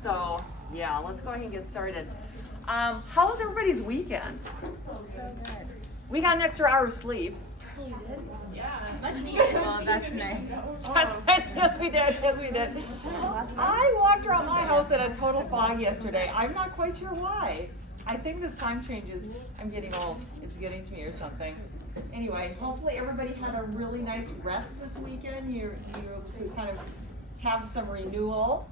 So, yeah, let's go ahead and get started. How was everybody's weekend? So good. We got an extra hour of sleep. Oh, you did? Yeah, much needed. Oh, that's nice. Yes, we did. Yes, we did. I walked around my house in a total fog yesterday. I'm not quite sure why. I think this time change is, I'm getting old. It's getting to me or something. Anyway, hopefully everybody had a really nice rest this weekend. You're able to kind of have some renewal.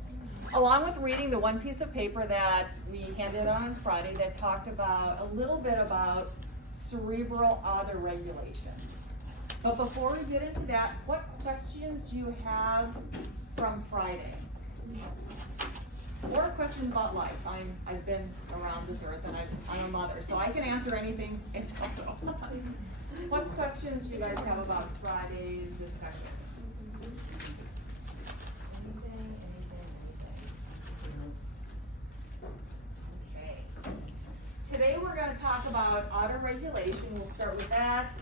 Along with reading the one piece of paper that we handed out on Friday that talked about a little bit about cerebral autoregulation. But before we get into that, what questions do you have from Friday? What are questions about life? I've been around this earth and I'm a mother, so I can answer anything. What questions do you guys have about Friday's discussion? Today we're going to talk about autoregulation. We'll start with that.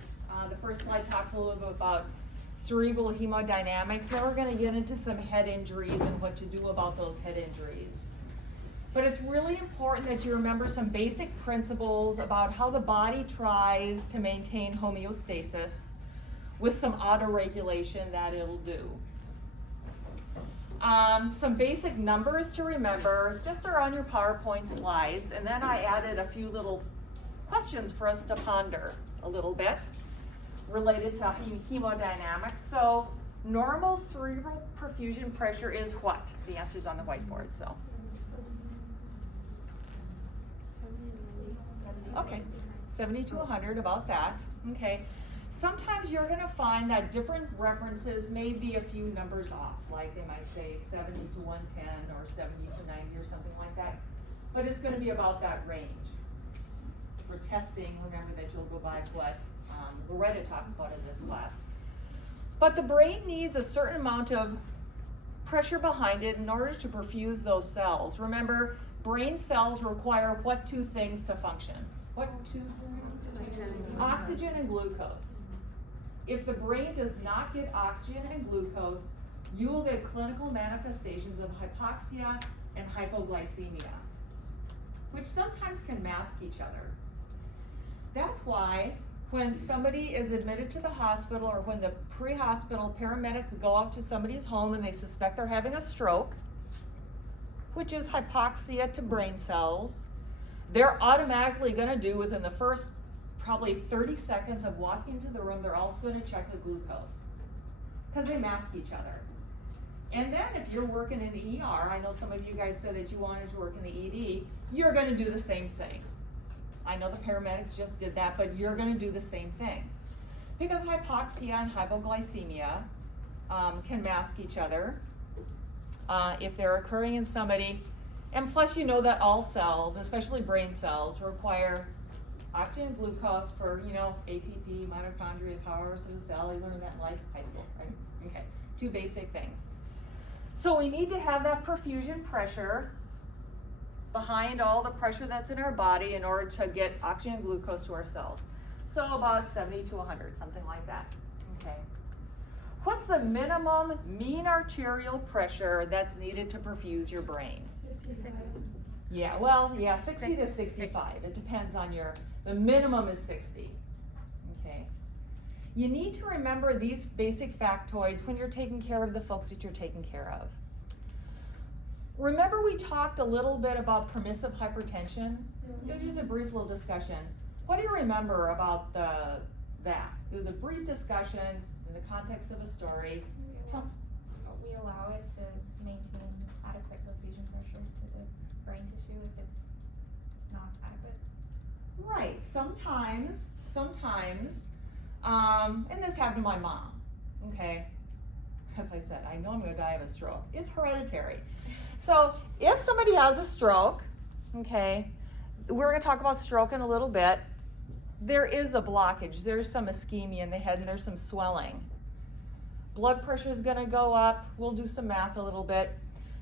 The first slide talks a little bit about cerebral hemodynamics. Then we're going to get into some head injuries and what to do about those head injuries. But it's really important that you remember some basic principles about how the body tries to maintain homeostasis with some autoregulation that it'll do. Some basic numbers to remember, just are on your PowerPoint slides, and then I added a few little questions for us to ponder a little bit related to hemodynamics. So normal cerebral perfusion pressure is what? The answer's on the whiteboard, so. Okay, 70 to 100, about that. Okay. Sometimes you're going to find that different references may be a few numbers off, like they might say 70 to 110 or 70 to 90 or something like that, but it's going to be about that range. For testing, remember that you'll go by what Loretta talks about in this class. But the brain needs a certain amount of pressure behind it in order to perfuse those cells. Remember, brain cells require what two things to function? What two things? Oxygen and glucose. If the brain does not get oxygen and glucose, you will get clinical manifestations of hypoxia and hypoglycemia, which sometimes can mask each other. That's why when somebody is admitted to the hospital or when the pre-hospital paramedics go out to somebody's home and they suspect they're having a stroke, which is hypoxia to brain cells, they're automatically going to do within the first probably 30 seconds of walking into the room, they're also going to check the glucose because they mask each other. And then if you're working in the ER, I know some of you guys said that you wanted to work in the ED, you're going to do the same thing. I know the paramedics just did that, but you're going to do the same thing. Because hypoxia and hypoglycemia can mask each other if they're occurring in somebody. And plus you know that all cells, especially brain cells, require oxygen and glucose for, ATP, mitochondria, powers of the cell. You learned that in high school, right? Okay, two basic things. So we need to have that perfusion pressure behind all the pressure that's in our body in order to get oxygen and glucose to our cells. So about 70 to 100, something like that. Okay. What's the minimum mean arterial pressure that's needed to perfuse your brain? 66. Yeah, 60 to 65. It depends on the minimum is 60. Okay. You need to remember these basic factoids when you're taking care of the folks that you're taking care of. Remember we talked a little bit about permissive hypertension? It was just a brief little discussion. What do you remember about that? It was a brief discussion in the context of a story. We allow it to maintain adequate perfusion pressure to the brain tissue if it's not adequate. Right, sometimes, and this happened to my mom, okay? As I said, I know I'm gonna die of a stroke. It's hereditary. So if somebody has a stroke, okay, we're gonna talk about stroke in a little bit, there is a blockage, there's some ischemia in the head and there's some swelling. Blood pressure is gonna go up, we'll do some math a little bit.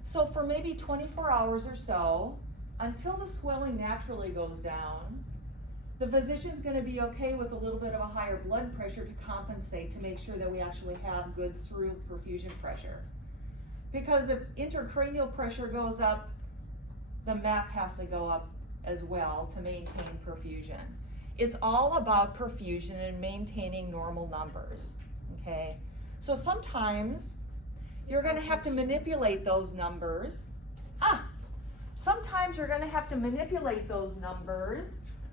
So for maybe 24 hours or so, until the swelling naturally goes down, the physician's going to be okay with a little bit of a higher blood pressure to compensate to make sure that we actually have good cerebral perfusion pressure. Because if intracranial pressure goes up, the map has to go up as well to maintain perfusion. It's all about perfusion and maintaining normal numbers, okay? So sometimes you're gonna have to manipulate those numbers. Sometimes you're gonna have to manipulate those numbers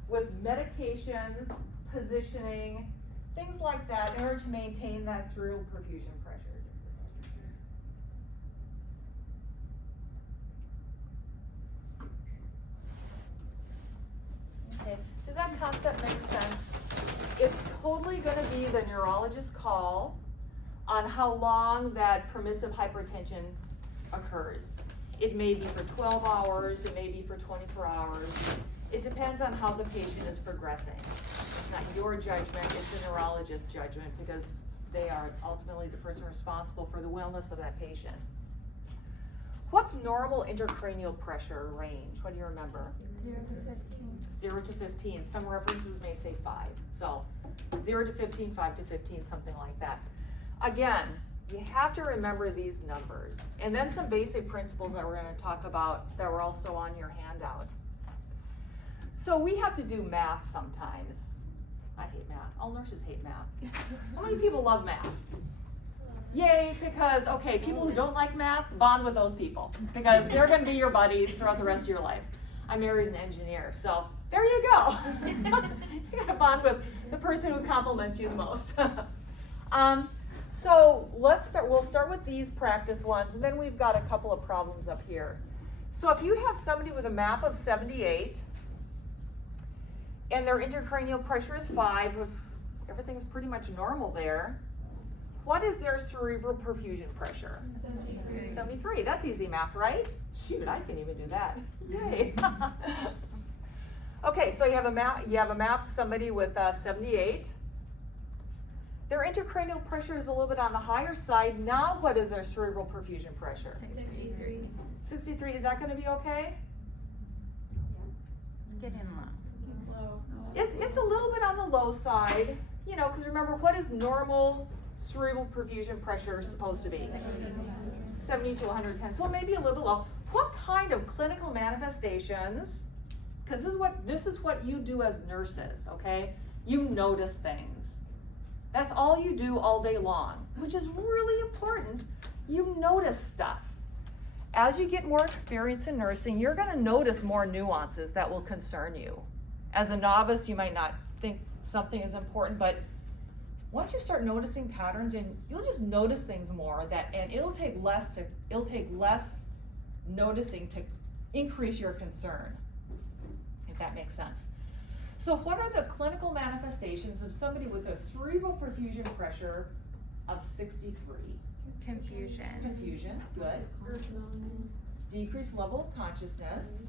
with medications, positioning, things like that in order to maintain that cerebral perfusion pressure. Okay, does that concept make sense? It's totally gonna be the neurologist's call on how long that permissive hypertension occurs. It may be for 12 hours, it may be for 24 hours. It depends on how the patient is progressing. It's not your judgment, it's the neurologist's judgment because they are ultimately the person responsible for the wellness of that patient. What's normal intracranial pressure range? What do you remember? 0 to 15. 0 to 15. Some references may say 5. So 0 to 15, 5 to 15, something like that. Again, you have to remember these numbers. And then some basic principles that we're going to talk about that were also on your handout. So we have to do math sometimes. I hate math. All nurses hate math. How many people love math? Yay, because, okay, people who don't like math, bond with those people. Because they're going to be your buddies throughout the rest of your life. I married an engineer, so there you go. You're going to bond with the person who compliments you the most. So we'll start with these practice ones, and then we've got a couple of problems up here. So if you have somebody with a MAP of 78, and their intracranial pressure is 5, everything's pretty much normal there, what is their cerebral perfusion pressure? 73. 73, that's easy math, right? Shoot, I can even do that. Yay. Okay, so you have a map, somebody with 78. Their intracranial pressure is a little bit on the higher side. Now what is their cerebral perfusion pressure? 63. 63, is that gonna be okay? Get in low. Low. It's a little bit on the low side, you know, because remember, what is normal cerebral perfusion pressure supposed to be? 70 to 110, so maybe a little bit low. What kind of clinical manifestations, because this is what you do as nurses, okay? You notice things. That's all you do all day long, which is really important. You notice stuff. As you get more experience in nursing, you're gonna notice more nuances that will concern you. As a novice, you might not think something is important, but once you start noticing patterns, and you'll just notice things more, and it'll take less noticing to increase your concern, if that makes sense. So what are the clinical manifestations of somebody with a cerebral perfusion pressure of 63? Confusion. Confusion, good. Decreased level of consciousness.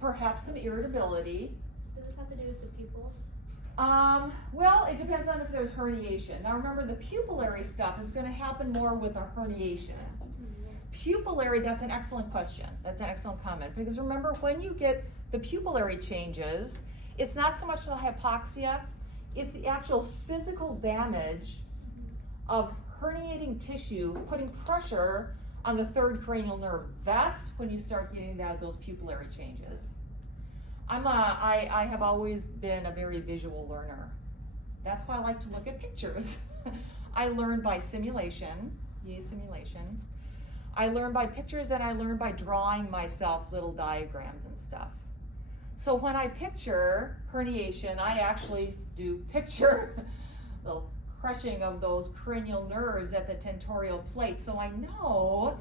Perhaps some irritability. Does this have to do with the pupils? Well, it depends on if there's herniation. Now remember, the pupillary stuff is going to happen more with a herniation. Pupillary, that's an excellent question. That's an excellent comment. Because remember, when you get the pupillary changes, it's not so much the hypoxia, it's the actual physical damage of herniating tissue, putting pressure on the third cranial nerve. That's when you start getting those pupillary changes. I have always been a very visual learner. That's why I like to look at pictures. I learn by simulation, simulation. I learn by pictures, and I learn by drawing myself little diagrams and stuff. So when I picture herniation, I actually do picture little crushing of those cranial nerves at the tentorial plate. So I know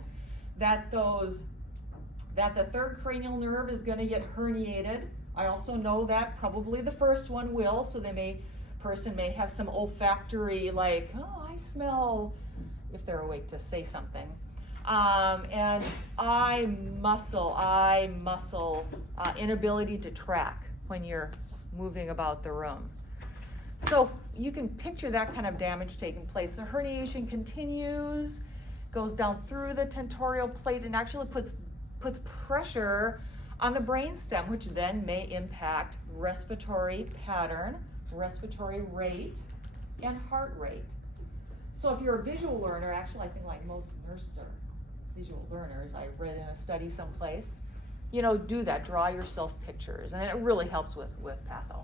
that the third cranial nerve is going to get herniated. I also know that probably the first one will, so person may have some olfactory, like, oh, I smell, if they're awake to say something. And eye muscle, inability to track when you're moving about the room. So you can picture that kind of damage taking place. The herniation continues, goes down through the tentorial plate, and actually puts pressure on the brainstem, which then may impact respiratory pattern, respiratory rate, and heart rate. So if you're a visual learner, actually I think like most nurses are visual learners. I read in a study someplace do that. Draw yourself pictures, and it really helps with patho.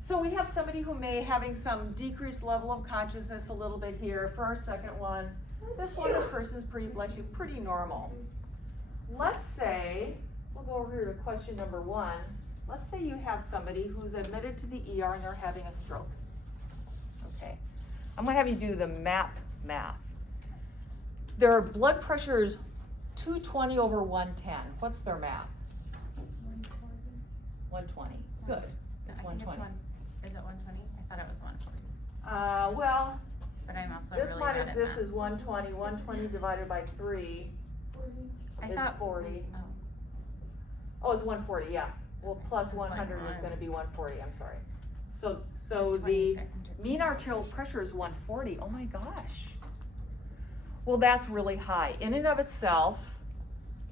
So we have somebody who may having some decreased level of consciousness a little bit here. For our second one, this one, the person's bless you, pretty normal. Let's say, we'll go over here to question number 1. Let's say you have somebody who's admitted to the ER and they're having a stroke. Okay, I'm gonna have you do the MAP math. Their blood pressure is 220 over 110. What's their MAP? 120. Good. It's 120. Is it 120? I thought it was 140. Well, But I'm also this really minus bad at this math. is 120. 120 divided by 3 I is thought 40. Oh. Oh, it's 140, yeah. Well, plus 100 is going to be 140, I'm sorry. So the mean arterial pressure is 140. Oh my gosh. Well, that's really high. In and of itself,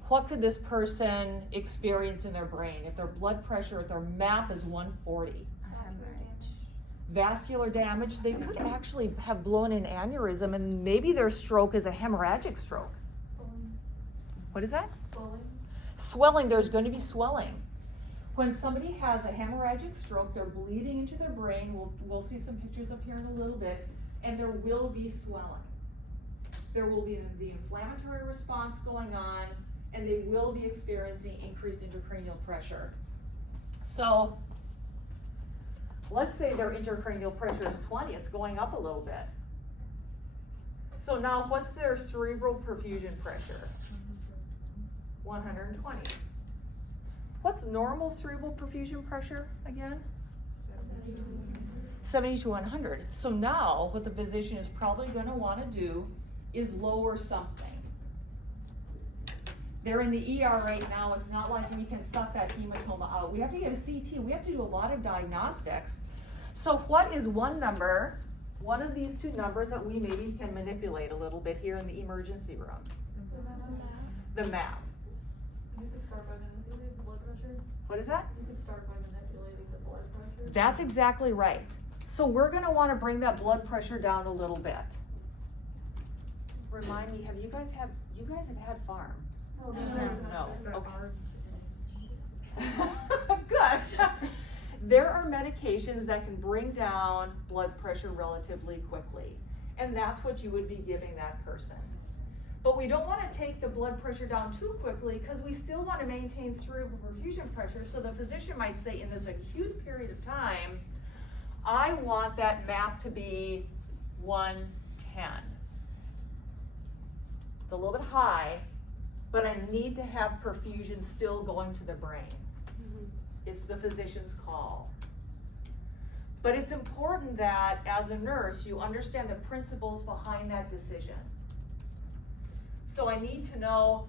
what could this person experience in their brain if their blood pressure, if their MAP is 140? Vascular damage, they could actually have blown in aneurysm, and maybe their stroke is a hemorrhagic stroke. What is that? Swelling, there's going to be swelling. When somebody has a hemorrhagic stroke, they're bleeding into their brain. We'll see some pictures up here in a little bit, and there will be swelling. There will be the inflammatory response going on, and they will be experiencing increased intracranial pressure. So let's say their intracranial pressure is 20, it's going up a little bit. So now what's their cerebral perfusion pressure? 120. What's normal cerebral perfusion pressure again? 70 to 100. So now what the physician is probably going to want to do is lower something. They're in the ER right now. It's not like we can suck that hematoma out. We have to get a CT. We have to do a lot of diagnostics. So what is one number, one of these two numbers that we maybe can manipulate a little bit here in the emergency room? The MAP. You could start by manipulating the blood pressure. What is that? You could start by manipulating the blood pressure. That's exactly right. So we're going to want to bring that blood pressure down a little bit. Remind me, you guys have had farm? Oh, No. Okay. Good. There are medications that can bring down blood pressure relatively quickly, and that's what you would be giving that person. But we don't want to take the blood pressure down too quickly because we still want to maintain cerebral perfusion pressure. So the physician might say, in this acute period of time, I want that MAP to be 110. It's a little bit high, but I need to have perfusion still going to the brain. It's the physician's call. But it's important that as a nurse, you understand the principles behind that decision. So I need to know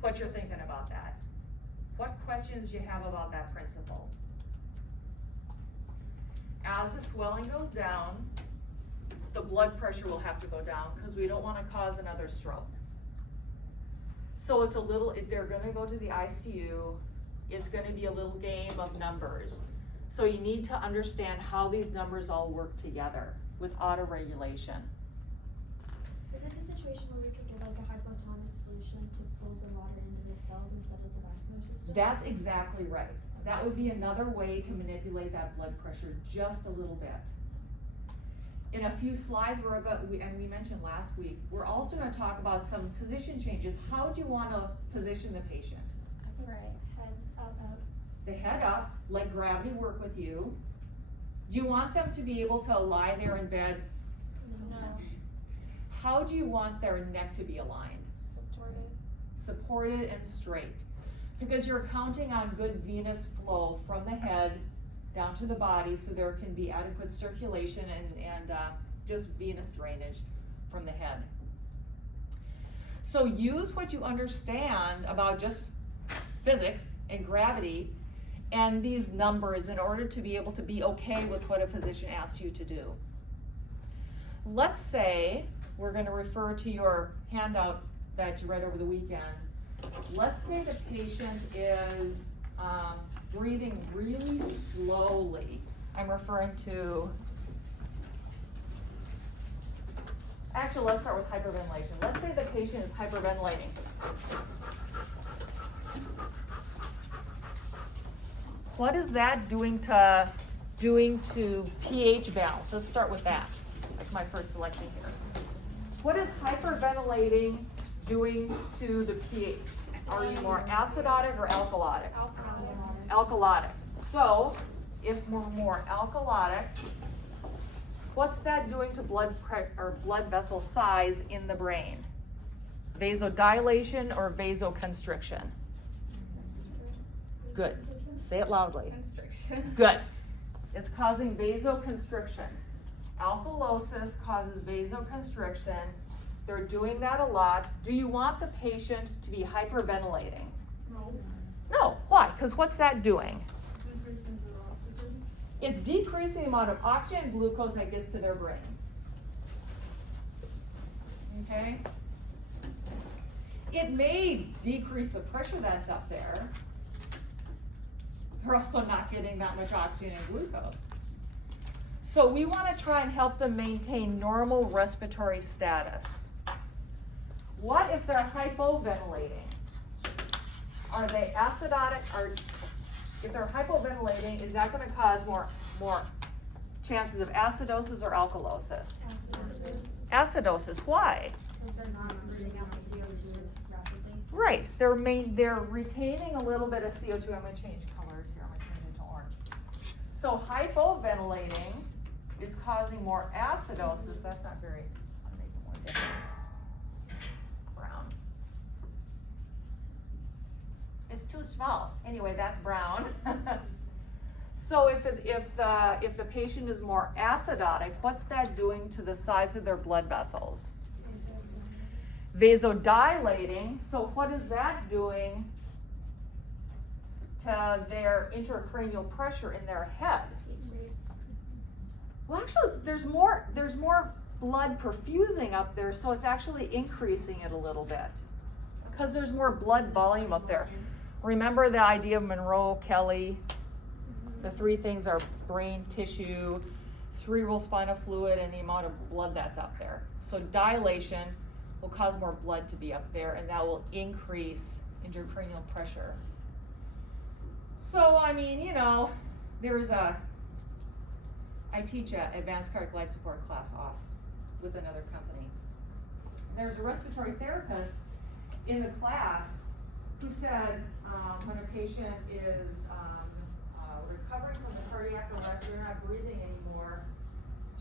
what you're thinking about that. What questions you have about that principle. As the swelling goes down, the blood pressure will have to go down because we don't want to cause another stroke. So it's a little, if they're going to go to the ICU, it's going to be a little game of numbers. So you need to understand how these numbers all work together with autoregulation. Is this a situation where we could give like a hypotonic solution to pull the water into the cells instead of the vascular system? That's exactly right. That would be another way to manipulate that blood pressure just a little bit. In a few slides, and we mentioned last week, we're also going to talk about some position changes. How do you want to position the patient? Right, head up. The head up, let gravity work with you. Do you want them to be able to lie there in bed? No. How do you want their neck to be aligned? Supported and straight. Because you're counting on good venous flow from the head down to the body so there can be adequate circulation and just venous drainage from the head. So use what you understand about just physics and gravity and these numbers in order to be able to be okay with what a physician asks you to do. Let's say, we're going to refer to your handout that you read over the weekend. Let's say the patient is breathing really slowly. I'm referring to, actually let's start with hyperventilation. Let's say the patient is hyperventilating. What is that doing to pH balance? Let's start with that. That's my first selection here. What is hyperventilating doing to the pH? Are you more acidotic or alkalotic? Alkalotic. So, if we're more alkalotic, what's that doing to blood vessel size in the brain? Vasodilation or vasoconstriction? Good. Say it loudly. Constriction. Good. It's causing vasoconstriction. Alkalosis causes vasoconstriction. They're doing that a lot. Do you want the patient to be hyperventilating? No. No. Why? Because what's that doing? Increasing the oxygen. It's decreasing the amount of oxygen and glucose that gets to their brain. Okay? It may decrease the pressure that's up there. They're also not getting that much oxygen and glucose. So we want to try and help them maintain normal respiratory status. What if they're hypoventilating? Are they acidotic? Or if they're hypoventilating, is that going to cause more chances of acidosis or alkalosis? Acidosis. Acidosis. Why? Because they're not breathing out the CO2 as rapidly. Right. They're retaining a little bit of CO2. I'm going to change colors here. I'm going to change it to orange. So hypoventilating is causing more acidosis. That's not very. I'll make it more different. Brown. It's too small. Anyway, that's brown. So if the patient is more acidotic, what's that doing to the size of their blood vessels? Vasodilating. So what is that doing to their intracranial pressure in their head? Decrease. Well, actually, there's more blood perfusing up there, so it's actually increasing it a little bit because there's more blood volume up there. Remember the idea of Monroe, Kelly? The three things are brain tissue, cerebral spinal fluid, and the amount of blood that's up there. So dilation will cause more blood to be up there, and that will increase intracranial pressure. So, I mean, I teach an advanced cardiac life support class off with another company. There's a respiratory therapist in the class who said when a patient is recovering from the cardiac arrest, they're not breathing anymore,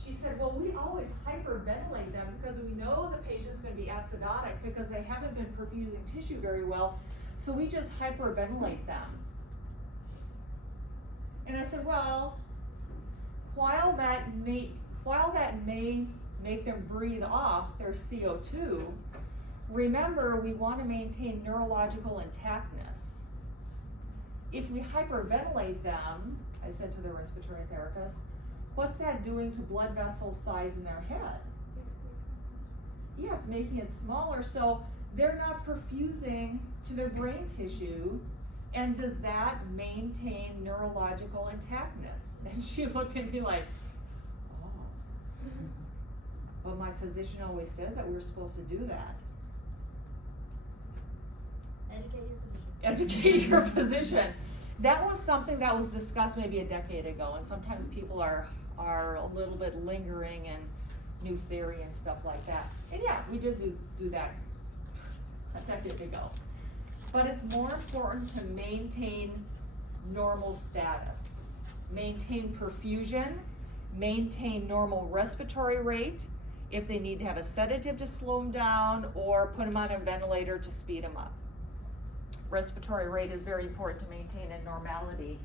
she said, well, we always hyperventilate them because we know the patient's going to be acidotic because they haven't been perfusing tissue very well, so we just hyperventilate them. And I said, well, while that may make them breathe off their CO2, remember we want to maintain neurological intactness. If we hyperventilate them, I said to the respiratory therapist, what's that doing to blood vessel size in their head? Yeah, it's making it smaller, so they're not perfusing to their brain tissue. And does that maintain neurological intactness? And she looked at me like, oh. But my physician always says that we're supposed to do that. Educate your physician. That was something that was discussed maybe a decade ago, and sometimes people are a little bit lingering in new theory and stuff like that. And yeah, we did do that a decade ago. But it's more important to maintain normal status, maintain perfusion, maintain normal respiratory rate, if they need to have a sedative to slow them down, or put them on a ventilator to speed them up. Respiratory rate is very important to maintain in normality.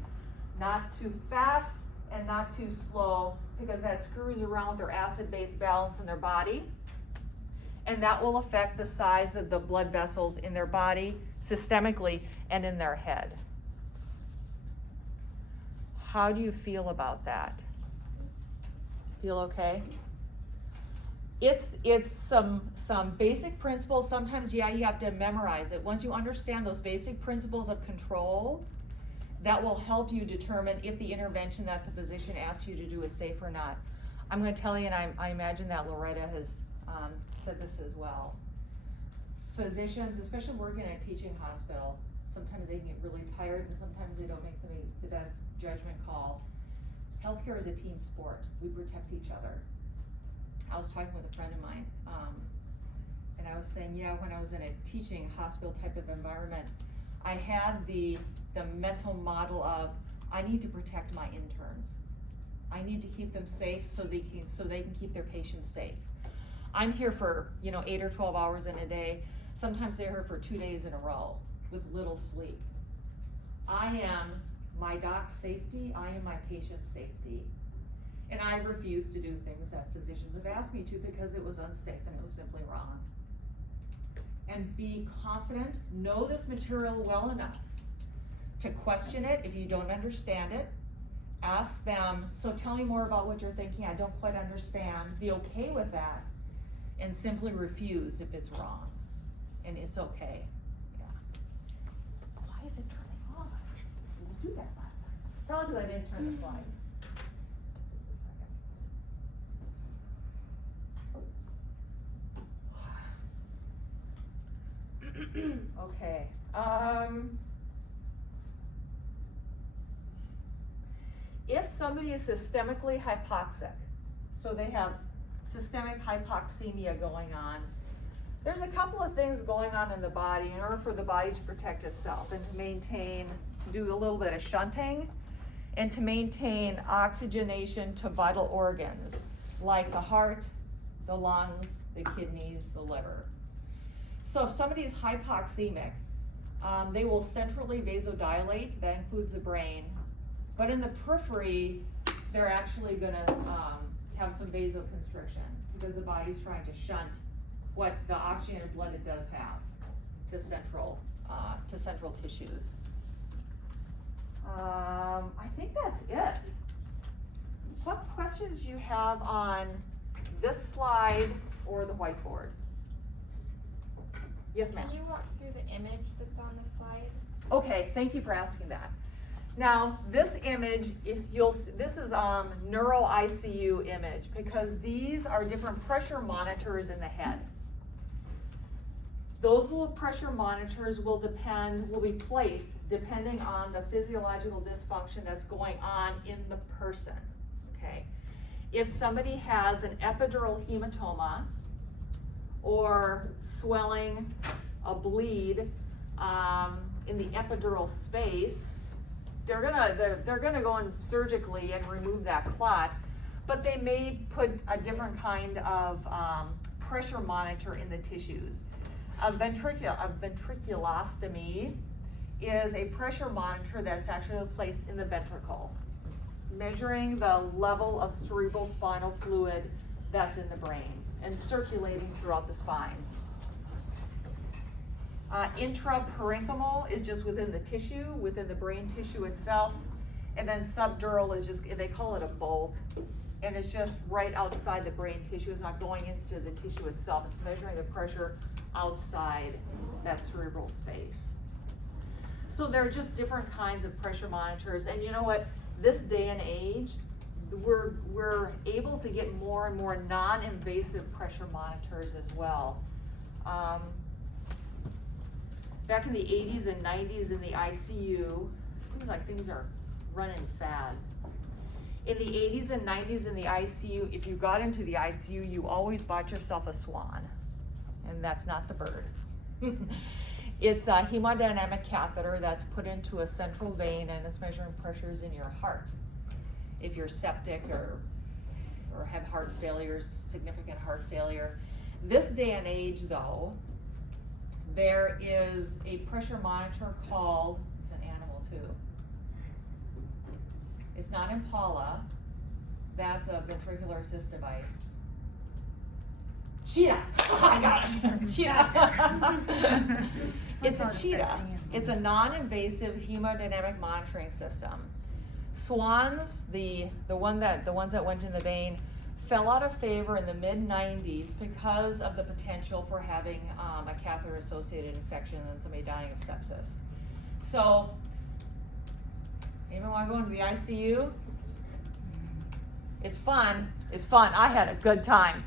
Not too fast and not too slow, because that screws around their acid-base balance in their body. And that will affect the size of the blood vessels in their body, systemically, and in their head. How do you feel about that? Feel okay? It's some basic principles. Sometimes, yeah, you have to memorize it. Once you understand those basic principles of control, that will help you determine if the intervention that the physician asks you to do is safe or not. I'm going to tell you, and I imagine that Loretta has said this as well. Physicians, especially working in a teaching hospital, Sometimes they can get really tired, and sometimes they don't make the best judgment call. Healthcare is a team sport. We protect each other. I was talking with a friend of mine, and I was saying, yeah, when I was in a teaching hospital type of environment, I had the mental model of, I need to protect my interns. I need to keep them safe so they can keep their patients safe. I'm here for 8 or 12 hours in a day. Sometimes they're here for 2 days in a row with little sleep. I am my doc's safety. I am my patient's safety. And I refuse to do things that physicians have asked me to because it was unsafe and it was simply wrong. And be confident, know this material well enough to question it if you don't understand it. Ask them, so tell me more about what you're thinking, I don't quite understand. Be okay with that, and simply refuse if it's wrong. And it's okay. Yeah. Why is it turning off? We'll do that last time. Probably because I didn't turn the slide. Just a second. Okay. If somebody is systemically hypoxic, so they have systemic hypoxemia going on, there's a couple of things going on in the body in order for the body to protect itself and to do a little bit of shunting and to maintain oxygenation to vital organs like the heart, the lungs, the kidneys, the liver. So if somebody is hypoxemic, they will centrally vasodilate, that includes the brain, but in the periphery, they're actually gonna have some vasoconstriction because the body's trying to shunt what the oxygenated blood it does have to central tissues. I think that's it. What questions do you have on this slide or the whiteboard? Yes, ma'am. Can you walk through the image that's on the slide? Okay, thank you for asking that. Now, this image, this is neuro ICU image because these are different pressure monitors in the head. Those little pressure monitors will be placed depending on the physiological dysfunction that's going on in the person, okay? If somebody has an epidural hematoma or swelling, a bleed in the epidural space, they're gonna go in surgically and remove that clot, but they may put a different kind of pressure monitor in the tissues. A ventriculostomy is a pressure monitor that's actually placed in the ventricle. It's measuring the level of cerebral spinal fluid that's in the brain and circulating throughout the spine. Intraparenchymal is just within the tissue, within the brain tissue itself. And then subdural is just, they call it a bolt, and it's just right outside the brain tissue. It's not going into the tissue itself. It's measuring the pressure outside that cerebral space. So there are just different kinds of pressure monitors. And you know what? This day and age, we're able to get more and more non-invasive pressure monitors as well. Back in the 80s and 90s in the ICU, it seems like things are running fads. In the 80s and 90s in the ICU, if you got into the ICU, you always bought yourself a swan. And that's not the bird. It's a hemodynamic catheter that's put into a central vein and it's measuring pressures in your heart. If you're septic or have heart failure, significant heart failure. This day and age though, there is a pressure monitor called, it's an animal too. It's not Impala, that's a ventricular assist device. Cheetah, I got it, cheetah. It's a cheetah. It's a non-invasive hemodynamic monitoring system. Swans, the ones that went in the vein, fell out of favor in the mid-90s because of the potential for having a catheter-associated infection and somebody dying of sepsis. So, anyone want to go into the ICU? It's fun. I had a good time.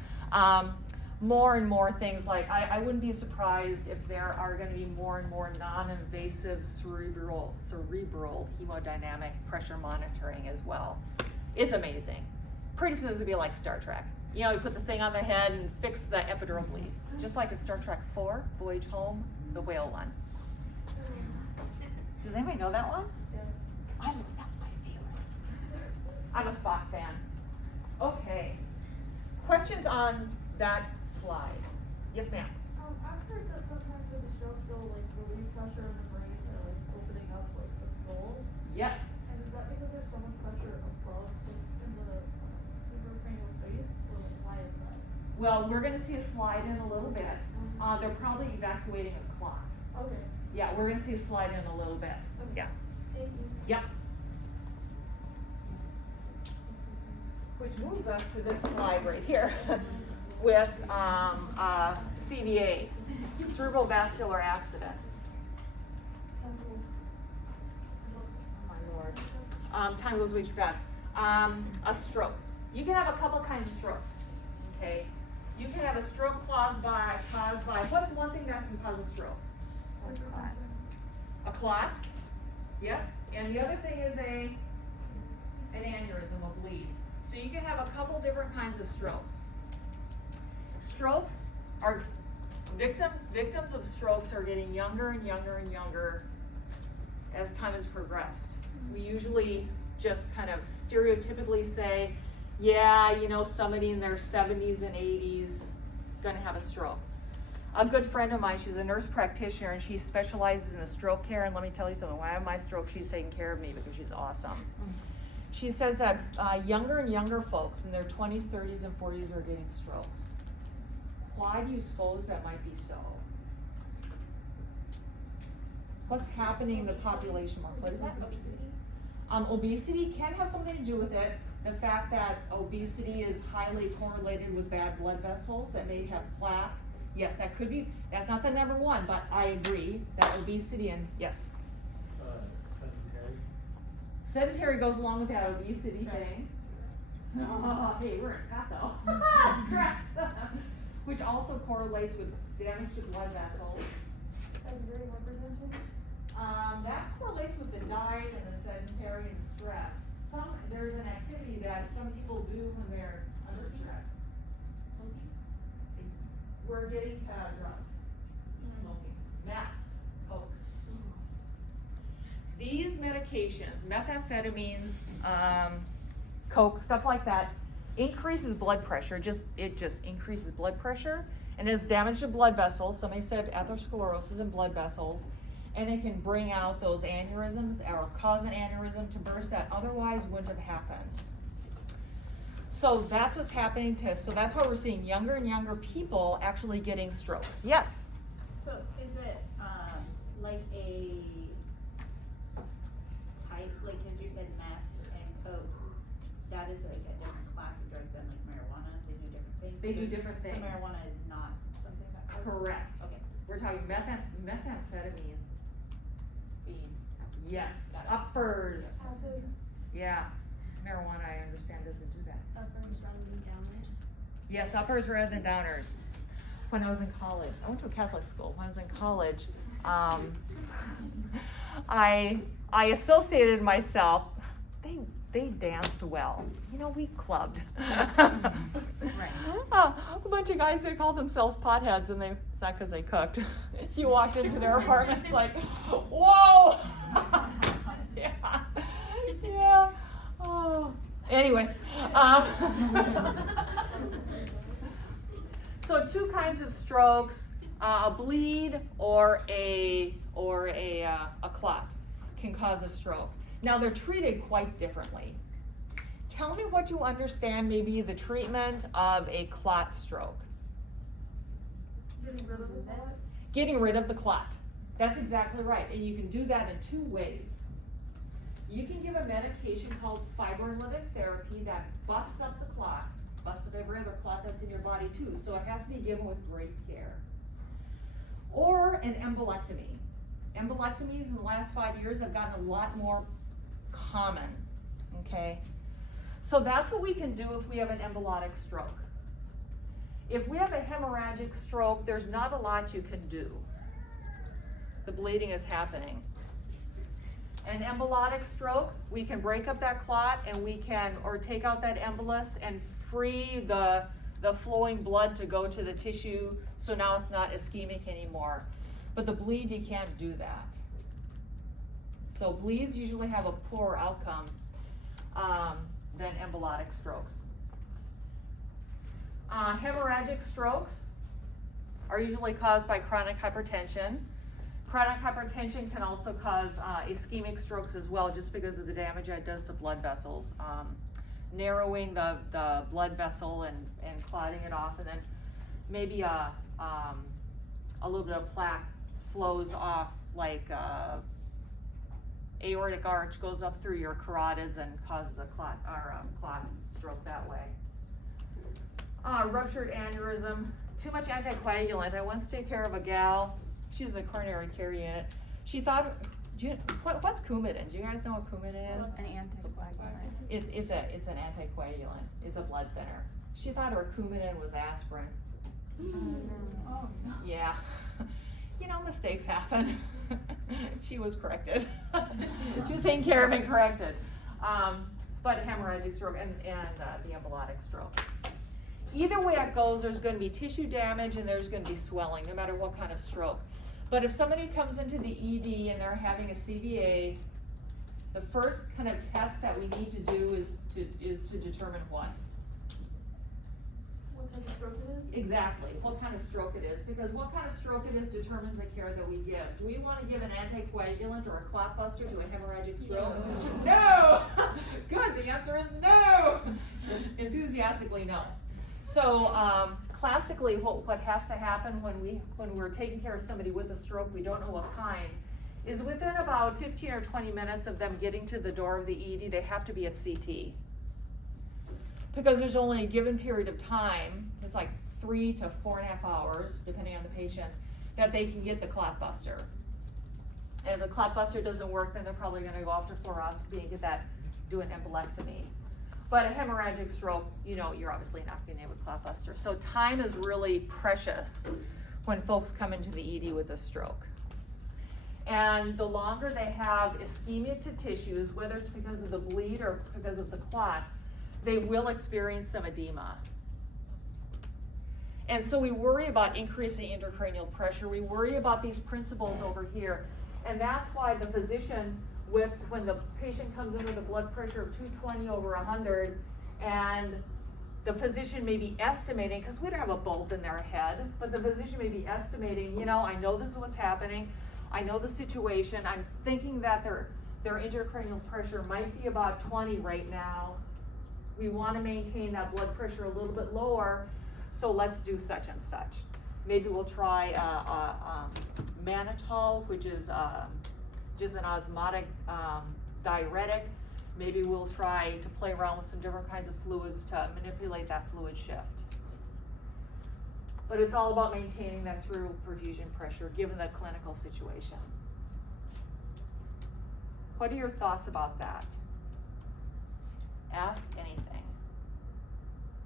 more and more things like, I wouldn't be surprised if there are gonna be more and more non-invasive cerebral hemodynamic pressure monitoring as well. It's amazing. Pretty soon it'll be like Star Trek. You know, you put the thing on their head and fix the epidural bleed. Just like in Star Trek 4, Voyage Home, the whale one. Does anybody know that one? That's my favorite. I'm a Spock fan. Okay. Questions on that slide? Yes, ma'am. I've heard that sometimes with the stroke they'll like relieve pressure in the brain or like opening up like the skull. Yes. And is that because there's so much pressure above in the supracranial space, or like why is that? Well, we're going to see a slide in a little bit. They're probably evacuating a clot. Okay. Yeah, we're going to see a slide in a little bit. Okay. Yeah. Thank you. Yep. Which moves us to this slide right here with CVA, cerebral vascular accident. Oh my Lord. Time goes way too fast. A stroke. You can have a couple kinds of strokes. Okay. You can have a stroke caused by what's one thing that can cause a stroke? A clot. Yes. And the other thing is an aneurysm, a bleed. So you can have a couple different kinds of strokes. Strokes are victims of strokes are getting younger and younger and younger as time has progressed. We usually just kind of stereotypically say, yeah, you know, somebody in their 70s and 80s gonna have a stroke. A good friend of mine, she's a nurse practitioner and she specializes in the stroke care, and let me tell you something, when I have my stroke, she's taking care of me because she's awesome. She says that younger and younger folks in their 20s, 30s, and 40s are getting strokes. Why do you suppose that might be so? What's happening in the population? What is that? Obesity can have something to do with it. The fact that obesity is highly correlated with bad blood vessels that may have plaque. Yes, that could be. That's not the number one, but I agree that obesity and yes. Sedentary goes along with that obesity thing. Oh, hey, we're in patho. Stress. Which also correlates with damage to blood vessels. Sedentary representation? That correlates with the diet and the sedentary and stress. There's an activity that some people do when they're under stress. Smoking? We're getting to drugs. Smoking. Meth. Coke. These medications, methamphetamines, coke, stuff like that, increases blood pressure. It just increases blood pressure and has damage to blood vessels. Somebody said atherosclerosis in blood vessels, and it can bring out those aneurysms or cause an aneurysm to burst that otherwise wouldn't have happened. So that's what's happening so that's why we're seeing younger and younger people actually getting strokes. Yes? So is it like a type, like as you said, meth and coke, that is like a different class of drug than like marijuana? They do different things? They do different things. So marijuana is not something that causes? Correct. Okay. We're talking methamphetamines. Speed. Yes. Got it. Uppers. Acid. Yeah. Marijuana, I understand, doesn't do that. Uppers rather than downers. Yes, uppers rather than downers. When I was in college, I went to a Catholic school. When I was in college, I associated myself. They danced well. You know, we clubbed. Right. A bunch of guys, they called themselves potheads, and it's not because they cooked. You walked into their apartment, it's like, whoa! Yeah. Yeah. Oh. Anyway. So two kinds of strokes, a bleed or a clot can cause a stroke. Now they're treated quite differently. Tell me what you understand maybe the treatment of a clot stroke. Getting rid of the clot? Getting rid of the clot. That's exactly right. And you can do that in two ways. You can give a medication called fibrinolytic therapy that busts up the clot, busts up every other clot that's in your body too, so it has to be given with great care. Or an embolectomy. Embolectomies in the last 5 years have gotten a lot more common, okay? So that's what we can do if we have an embolotic stroke. If we have a hemorrhagic stroke, there's not a lot you can do. The bleeding is happening. An embolotic stroke, we can break up that clot and we can, or take out that embolus and free the flowing blood to go to the tissue, so now it's not ischemic anymore. But the bleed, you can't do that. So bleeds usually have a poorer outcome than embolotic strokes. Hemorrhagic strokes are usually caused by chronic hypertension. Chronic hypertension can also cause ischemic strokes as well, just because of the damage it does to blood vessels. Narrowing the blood vessel and clotting it off, and then maybe a little bit of plaque flows off, like aortic arch goes up through your carotids and causes a clot or clot stroke that way. Ruptured aneurysm, too much anticoagulant. I once take care of a gal. She's in the coronary care unit. She thought, what's Coumadin? Do you guys know what Coumadin is? An anticoagulant. It's an anticoagulant. It's a blood thinner. She thought her Coumadin was aspirin. Oh, no. Yeah. You know, mistakes happen. She was corrected. She was taken care of and corrected. But hemorrhagic stroke and the embolotic stroke. Either way it goes, there's going to be tissue damage and there's going to be swelling, no matter what kind of stroke. But if somebody comes into the ED and they're having a CVA, the first kind of test that we need to do is to determine what? What type of stroke it is? Exactly, what kind of stroke it is, because what kind of stroke it is determines the care that we give. Do we want to give an anticoagulant or a clot buster to a hemorrhagic stroke? No! Good, the answer is no! Enthusiastically no. So classically what has to happen when we're taking care of somebody with a stroke, we don't know what kind, is within about 15 or 20 minutes of them getting to the door of the ED, they have to be at CT. Because there's only a given period of time, it's like 3 to 4.5 hours, depending on the patient, that they can get the clot buster. And if the clot buster doesn't work, then they're probably going to go off to fluoroscopy and do an embolectomy. But a hemorrhagic stroke, you know, you're obviously not going to have a clot buster. So time is really precious when folks come into the ED with a stroke. And the longer they have ischemia to tissues, whether it's because of the bleed or because of the clot, they will experience some edema. And so we worry about increasing intracranial pressure. We worry about these principles over here. And that's why the physician, when the patient comes in with a blood pressure of 220 over 100, and the physician may be estimating, because we don't have a bolt in their head, but the physician may be estimating, you know, I know this is what's happening, I know the situation, I'm thinking that their intracranial pressure might be about 20 right now. We want to maintain that blood pressure a little bit lower, so let's do such and such. Maybe we'll try mannitol, which is just an osmotic diuretic. Maybe we'll try to play around with some different kinds of fluids to manipulate that fluid shift. But it's all about maintaining that cerebral perfusion pressure given the clinical situation. What are your thoughts about that? Ask anything.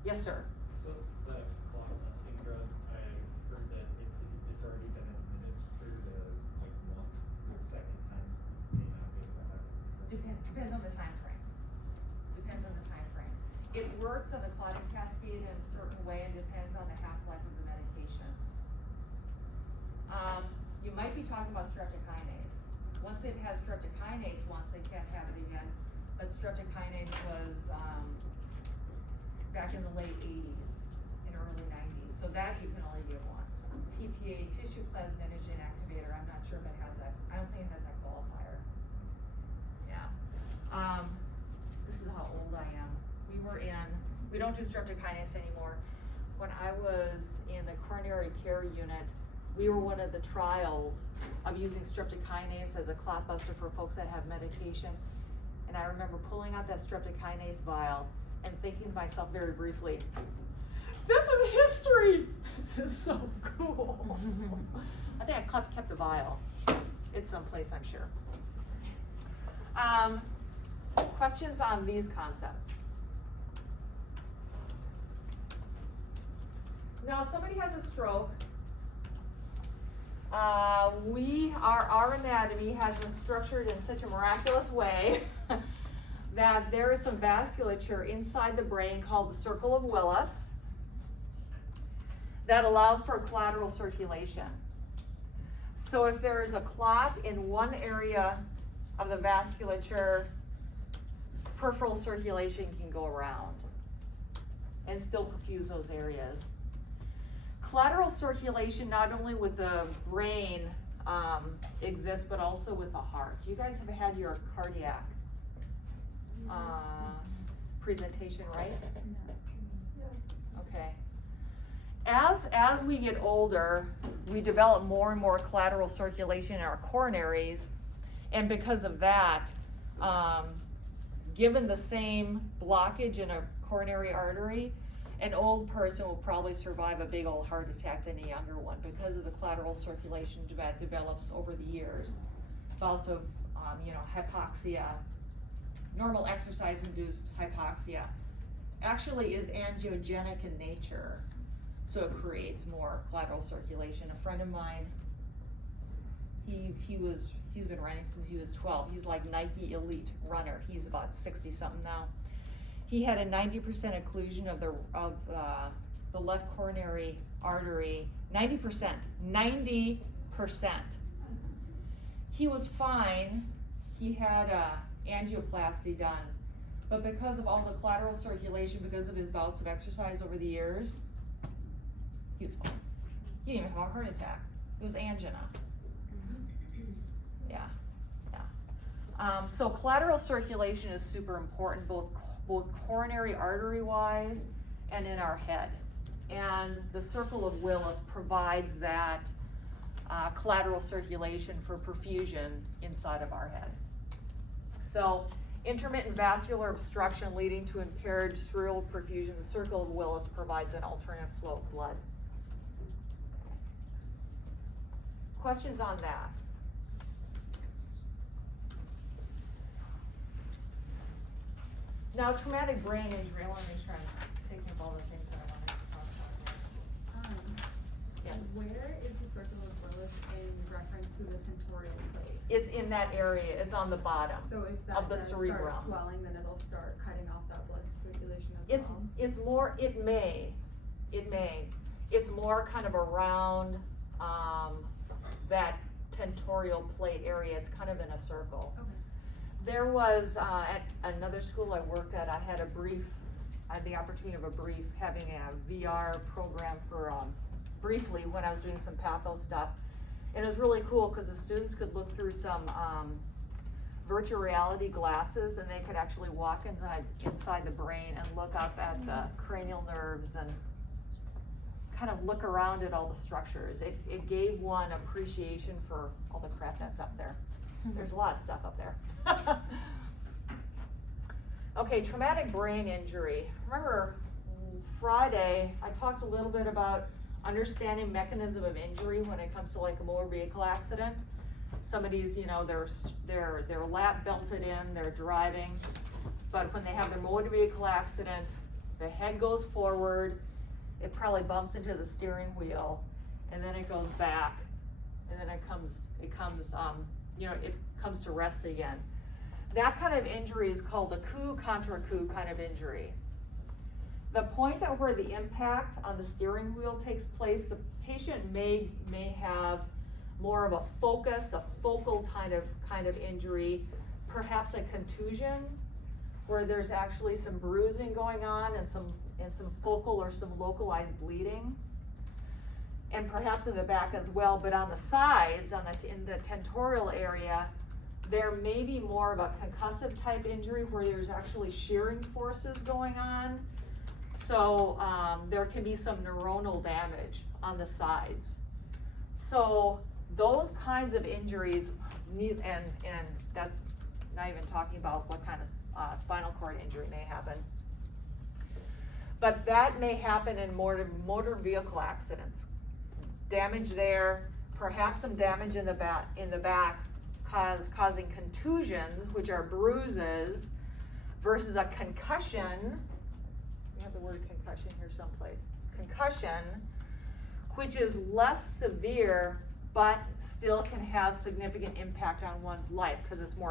Yes, sir. So the clot busting drug, I heard that it's already been administered like once. The second time may not be able to happen. Depends on the time frame. Depends on the time frame. It works on the clotting cascade in a certain way and depends on the half-life of the medication. You might be talking about streptokinase. Once they've had streptokinase once, they can't have it again. But streptokinase was back in the late 80s and early 90s. So that you can only give once. TPA, tissue plasminogen activator, I'm not sure if it has that. I don't think it has that qualifier. Yeah. This is how old I am. We don't do streptokinase anymore. When I was in the coronary care unit, we were one of the trials of using streptokinase as a clot buster for folks that have medication. And I remember pulling out that streptokinase vial and thinking to myself very briefly, this is history! This is so cool. I think I kept the vial. It's someplace, I'm sure. Questions on these concepts? Now, if somebody has a stroke, our anatomy has been structured in such a miraculous way that there is some vasculature inside the brain called the circle of Willis that allows for collateral circulation. So if there is a clot in one area of the vasculature, peripheral circulation can go around and still perfuse those areas. Collateral circulation, not only with the brain, exists, but also with the heart. You guys have had your cardiac presentation, right? Okay. As we get older, we develop more and more collateral circulation in our coronaries, and because of that, given the same blockage in a coronary artery, an old person will probably survive a big old heart attack than a younger one because of the collateral circulation that develops over the years. Bouts of, hypoxia, normal exercise-induced hypoxia, actually is angiogenic in nature, so it creates more collateral circulation. A friend of mine, he's been running since he was 12. He's like Nike elite runner. He's about 60 something now. He had a 90% occlusion of the left coronary artery. 90%. He was fine. He had angioplasty done, but because of all the collateral circulation, because of his bouts of exercise over the years, he was fine. He didn't even have a heart attack. It was angina. Yeah. So collateral circulation is super important, both coronary artery wise and in our head. And the circle of Willis provides that collateral circulation for perfusion inside of our head. So intermittent vascular obstruction leading to impaired cerebral perfusion, the circle of Willis provides an alternative flow of blood. Questions on that? Now, traumatic brain injury, I want to make sure I'm taking up all the things that I wanted to talk about. Yes. Where is the circle of Willis in reference to the tentorial plate? It's in that area, it's on the bottom So if that of the does cerebrum. start swelling, then it'll start cutting off that blood circulation as well? It's more, it may. It's more kind of around that tentorial plate area. It's kind of in a circle. Okay. There was, at another school I worked at, I had the opportunity of having a VR program for, briefly when I was doing some patho stuff. And it was really cool because the students could look through some virtual reality glasses, and they could actually walk inside the brain and look up at the cranial nerves and kind of look around at all the structures. It gave one appreciation for all the crap that's up there. There's a lot of stuff up there. Okay, traumatic brain injury. Remember Friday, I talked a little bit about understanding mechanism of injury when it comes to like a motor vehicle accident. Somebody's, they're lap belted in, they're driving, but when they have their motor vehicle accident, the head goes forward, it probably bumps into the steering wheel, and then it goes back, and then it comes to rest again. That kind of injury is called a coup contra coup kind of injury. The point at where the impact on the steering wheel takes place, the patient may have more of a focal kind of injury, perhaps a contusion, where there's actually some bruising going on and some focal or some localized bleeding, and perhaps in the back as well. But on the sides, in the tentorial area, there may be more of a concussive type injury where there's actually shearing forces going on. So there can be some neuronal damage on the sides. So those kinds of injuries need, and that's not even talking about what kind of spinal cord injury may happen. But that may happen in motor vehicle accidents. Damage there, perhaps some damage in the back, causing contusions, which are bruises, versus a concussion. We have the word concussion here someplace. Concussion, which is less severe, but still can have significant impact on one's life, because it's more